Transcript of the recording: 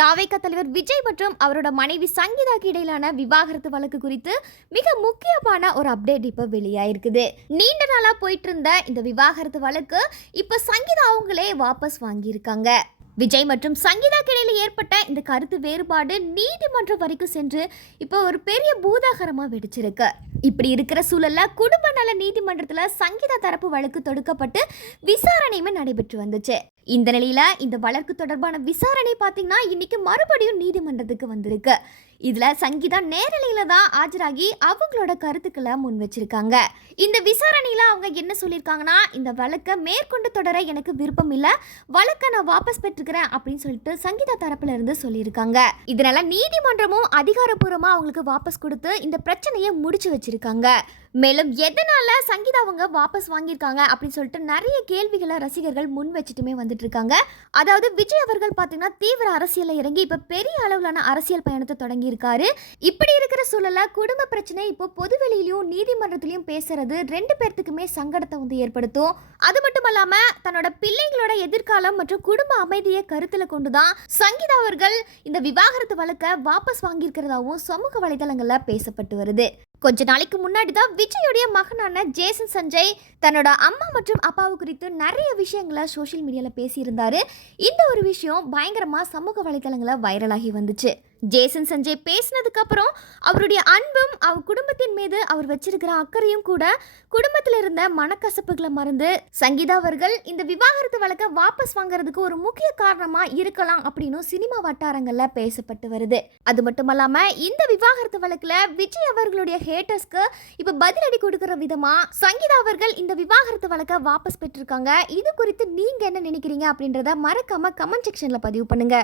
தாவேகா தலைவர் விஜய் மற்றும் அவரோட மனைவி சங்கீதாக்கு இடையிலான விவாகரத்து வழக்கு குறித்து மிக முக்கியமான ஒரு அப்டேட் இப்போ வெளியாயிருக்குது. நீண்ட நாளா போயிட்டு இருந்த இந்த விவாகரத்து வழக்கு இப்போ சங்கீதா அவங்களே வாபஸ் வாங்கியிருக்காங்க. விஜய் மற்றும் சங்கீதாக்கு இடையில ஏற்பட்ட இந்த கருத்து வேறுபாடு நீதிமன்றம் வரைக்கும் சென்று இப்போ ஒரு பெரிய பூதாகரமாக வெடிச்சிருக்கு. இப்படி இருக்கிற சூழல்ல குடும்ப நல நீதிமன்றத்துல சங்கீதா தரப்பு வழக்கு தொடுக்கப்பட்டு விசாரணையுமே நடைபெற்று வந்துச்சு. இந்த நிலையில இந்த வழக்கு தொடர்பான விசாரணை பாத்தீங்கன்னா இன்னைக்கு மறுபடியும் நீதிமன்றத்துக்கு வந்திருக்கு. இதுல சங்கீதா நேரலையில தான் ஆஜராகி அவங்களோட கருத்துக்களை முன் வச்சிருக்காங்க. இந்த விசாரணையில அவங்க என்ன சொல்லியிருக்காங்கன்னா, இந்த வழக்கை மேற்கொண்டு தொடர எனக்கு விருப்பம் இல்ல, வழக்கை நான் வாபஸ் பெற்றுக்கிறேன் அப்படின்னு சொல்லிட்டு சங்கீதா தரப்புல இருந்து சொல்லியிருக்காங்க. இதனால நீதிமன்றமும் அதிகாரப்பூர்வமா அவங்களுக்கு வாபஸ் கொடுத்து இந்த பிரச்சனையை முடிச்சு வச்சிருக்காங்க. மேலும் எதனால சங்கீதா அவங்க வாபஸ் வாங்கியிருக்காங்க அப்படின்னு சொல்லிட்டு நிறைய கேள்விகளை ரசிகர்கள் முன் வச்சுட்டுமே வந்துட்டு இருக்காங்க. அதாவது விஜய் அவர்கள் பார்த்தீங்கன்னா தீவிர அரசியலில் இறங்கி இப்போ பெரிய அளவிலான அரசியல் பயணத்தை தொடங்கி இருக்காரு. இப்படி இருக்கிற சூழல்ல குடும்ப பிரச்சனை இப்போ பொதுவெளியிலையும் நீதிமன்றத்திலையும் பேசுறது ரெண்டு பேர்த்துக்குமே சங்கடத்தை வந்து ஏற்படுத்தும். அது மட்டும் இல்லாம தன்னோட பிள்ளைகளோட எதிர்காலம் மற்றும் குடும்ப அமைதியை கருத்துல கொண்டுதான் சங்கீதா அவர்கள் இந்த விவாகரத்து வழக்கை வாபஸ் வாங்கியிருக்கிறதாவும் சமூக வலைதளங்கள்ல பேசப்பட்டு வருது. கொஞ்ச நாளைக்கு முன்னாடி தான் விஜயோடைய மகனான ஜேசன் சஞ்சய் தன்னோட அம்மா மற்றும் அப்பாவு குறித்து நிறைய விஷயங்களை சோஷியல் மீடியாவில் பேசியிருந்தாரு. இந்த ஒரு விஷயம் பயங்கரமா சமூக வலைதளங்களில் வைரலாகி வந்துச்சு. ஜேசன் சஞ்சய் பேசினதுக்கு அப்புறம் அவருடைய அன்பும் அவர் குடும்பத்தின் மீது அவர் வச்சிருக்கிற அக்கறையும் கூட குடும்பத்தில் இருந்த மனக்கசப்புகளை மறந்து சங்கீதா அவர்கள் இந்த விவாகரத்து வழக்கை வாபஸ் வாங்குறதுக்கு ஒரு முக்கிய காரணமா இருக்கலாம் அப்படின்னு சினிமா வட்டாரங்கள்ல பேசப்பட்டு வருது. அது மட்டும் இல்லாம இந்த விவாகரத்து வழக்குல விஜய் அவர்களுடைய ஹேட்டர்ஸ்க்கு இப்ப பதிலடி கொடுக்கிற விதமா சங்கீதா அவர்கள் இந்த விவாகரத்து வழக்கை வாபஸ் பெற்றிருக்காங்க. இது குறித்து நீங்க என்ன நினைக்கிறீங்க அப்படின்றத மறக்காம கமெண்ட் செக்ஷன்ல பதிவு பண்ணுங்க.